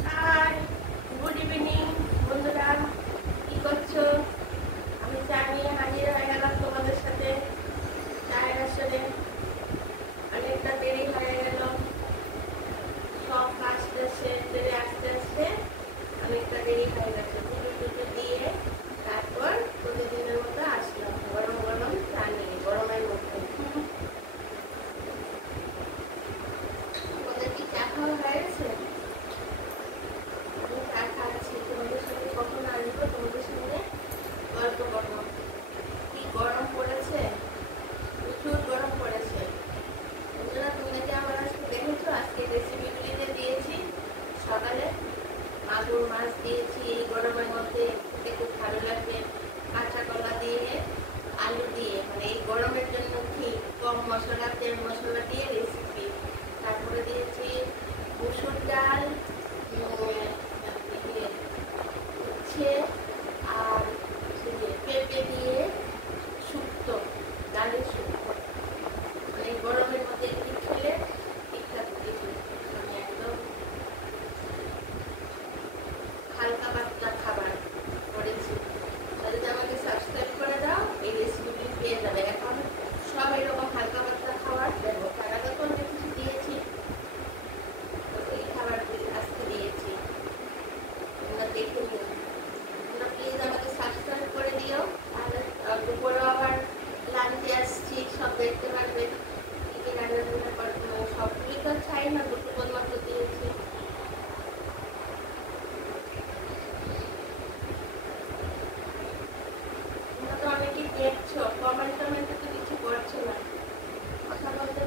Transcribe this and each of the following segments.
High, good evening বন্ধুরা, কি করছো? আমি চা নিয়ে হাজির হয়ে গেলাম তোমাদের সাথে চায়ের আসরে। অনেকটা দেরি হয়ে গেল, সব কাজ সেরে আস্তে আস্তে অনেকটা দেরি হয়ে গেছে। পুজো টুজো দিয়ে তারপর প্রতিদিনের মতো আসলাম গরম গরম চা নিয়ে, গরমের মধ্যে। তোমাদের কি চা খাওয়া হয়ে গেছে? আমি চা খাচ্ছি, তোমাদের সঙ্গে কখন আসবো, তোমাদের সঙ্গে গল্প করবো। কি গরম পড়েছে, প্রচুর গরম পড়েছে। বন্ধুরা, তুমি যে আমার আজকে দেখেছো, আজকে রেসিপিগুলিতে দিয়েছি। সকালে মাগুর মাছ দিয়েছি, এই গরমের মধ্যে খেতে খুব ভালো লাগবে। কাঁচা কলা দিয়ে, আলু দিয়ে, মানে এই গরমের জন্য ঠিক কম মশলা, তেল মশলা দিয়ে রেসিপি। তারপরে দিয়েছি মুসুর ডাল, উচ্ছে আর পেঁপে দিয়ে শুক্তো, ডালের শুক্তো। মানে গরমের মধ্যে একটু খেলে ঠিকঠাক কিছু, মানে একদম হালকা পাতলা খাবার করেছি। যদি আমাকে সাবস্ক্রাইব করে দাও, এই রেসিপিটি পেয়ে যাবে। এখন সব এরকম হালকা পাতলা খাবার দেবো, তার আগে তো অনেক কিছু দিয়েছি, তো এই খাবারগুলি আজকে দিয়েছি, তোমরা দেখে নিও। তোমরা প্লিজ আমাকে সাবস্ক্রাইব করে দিও, তাহলে দুপুরেও আবার লাঞ্চে আসছি, সব দেখতে পারবে কি কি রান্না বান্না করতে হবে। সবগুলি তো চাই না, দুটো মাত্র দিয়েছি। তোমরা তো অনেকেই দেখছো, কমেন্ট টমেন্টে তো কিছু করছো না, কথা বলতে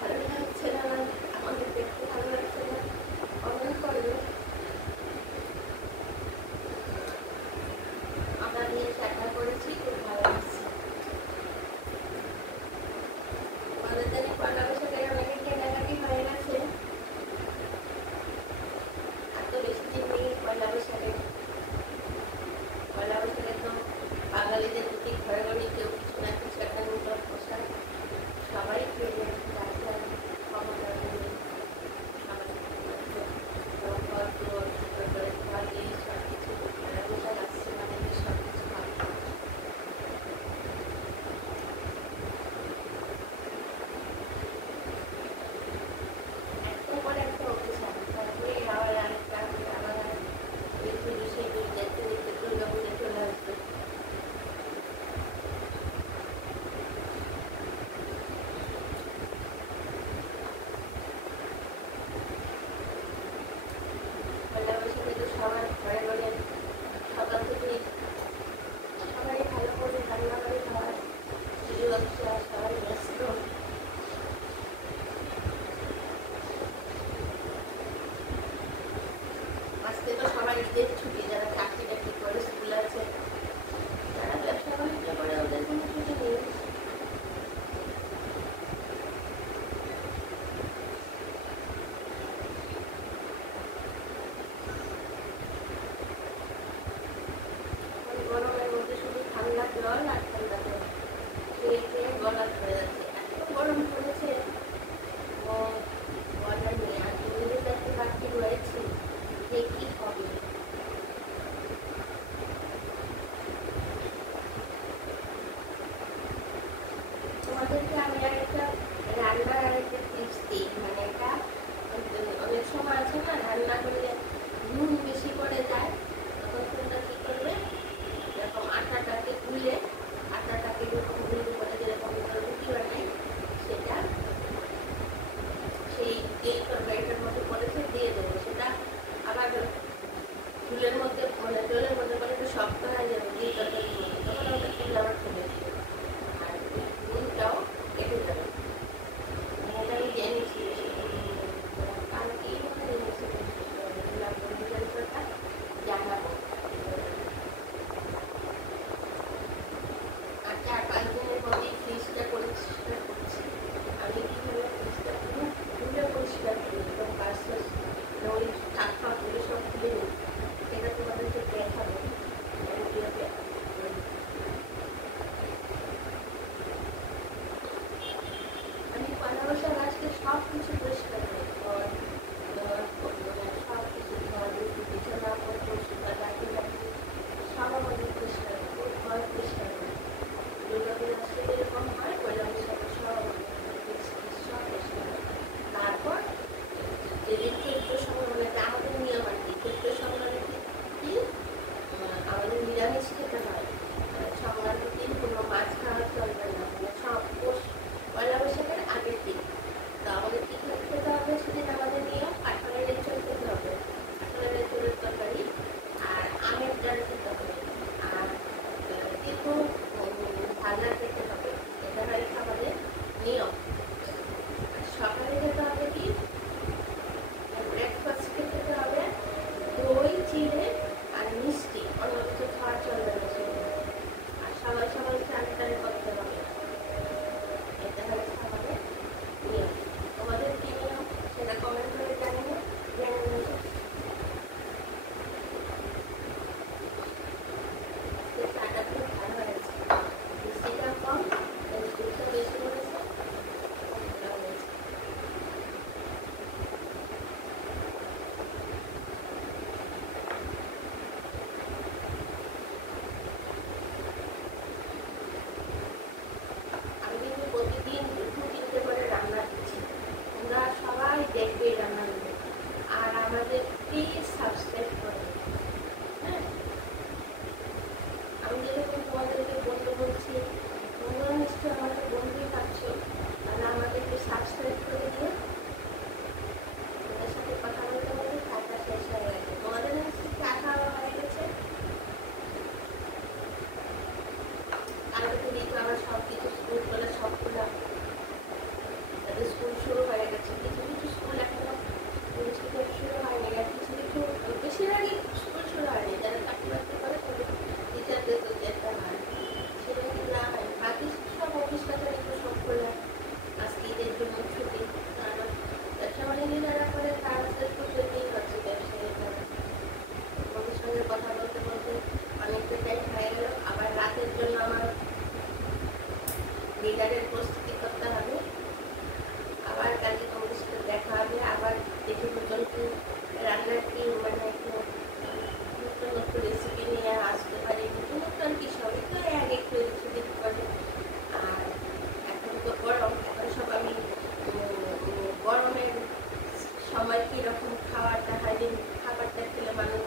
ভালো লাগছে না, আমাদের দেখতে ভালো লাগছে না, কমেন্ট করবে। আমরা নিয়ে দেখা করেছি, খুব ভালো লাগছে। তোমাদের জানি পয়লা বৈশাখের অনেকে কেনাকাটি হয়ে গেছে, আর তো বেশি দিন নেই পয়লা বৈশাখে। পয়লা বৈশাখে তো বাঙালিদের প্রতি ঘরে ঘরে কেউ কিছু না কিছু একটা নতুন পোশাক সবাই কেনে, বাচ্চা ক্ষমতা নেই, সবাই সব কিছু পয়লা বৈশাখ আসছে মানে সব কিছু ভালো। একটা পরে একটা অফিস আছে, তারপরে আবার আরেকটা, আবার আমাদের প্লিজ সাবস্ক্রাইব করে। হ্যাঁ, আমি যেরকম তোমাদেরকে বন্ধু বলছি, তোমরা নিশ্চয়ই আমাকে বন্ধুই ভাবছো, তাহলে আমাদেরকে সাবস্ক্রাইব করে দিয়ে তোমাদের সাথে কথা বলতে বলতে টাকা শেষ হয়ে গেছে। তোমাদের নিশ্চয়ই টাকা হয়ে গেছে। কালকে থেকেই তো আবার সব কিছু স্কুল কলেজ সব খোলা, তাদের স্কুল শুরু হয়ে গেছে। কিছু কিছু স্কুল এখনো শুরু হয়নি, আর কিছু কিছু বেশিরভাগই স্কুল শুরু হয়নি। যারা চাকরি বাকরি করে তাদের টিচারদের তো যেতে হয়, সেটা কি না হয়। বাকি সব অফিস কাছারি তো সব খোলা, আজকে ঈদের জন্য ছুটি। ব্যবসা বাণিজ্য যারা করে তাদের তো যেতেই হচ্ছে ব্যবসায়ীরা। তোমাদের সঙ্গে কথা বলতে বলতে অনেকটা টাইম হয়ে গেল। আবার রাতের জন্য আমার ডিনারের প্রস্তুতি করতে হবে। আবার কালকে তোমাদের সাথে দেখা হবে। আবার দেখি নতুন কি রান্নার কি মানে একটু নতুন নতুন রেসিপি নিয়ে আসতে পারি। নতুন নতুন কি সবই তো এক একটু রেসিপি করে। আর এখন তো গরম, এখন সব আমি গরমের সময় কীরকম খাবারটা হয়, খাবারটা খেলে মানুষ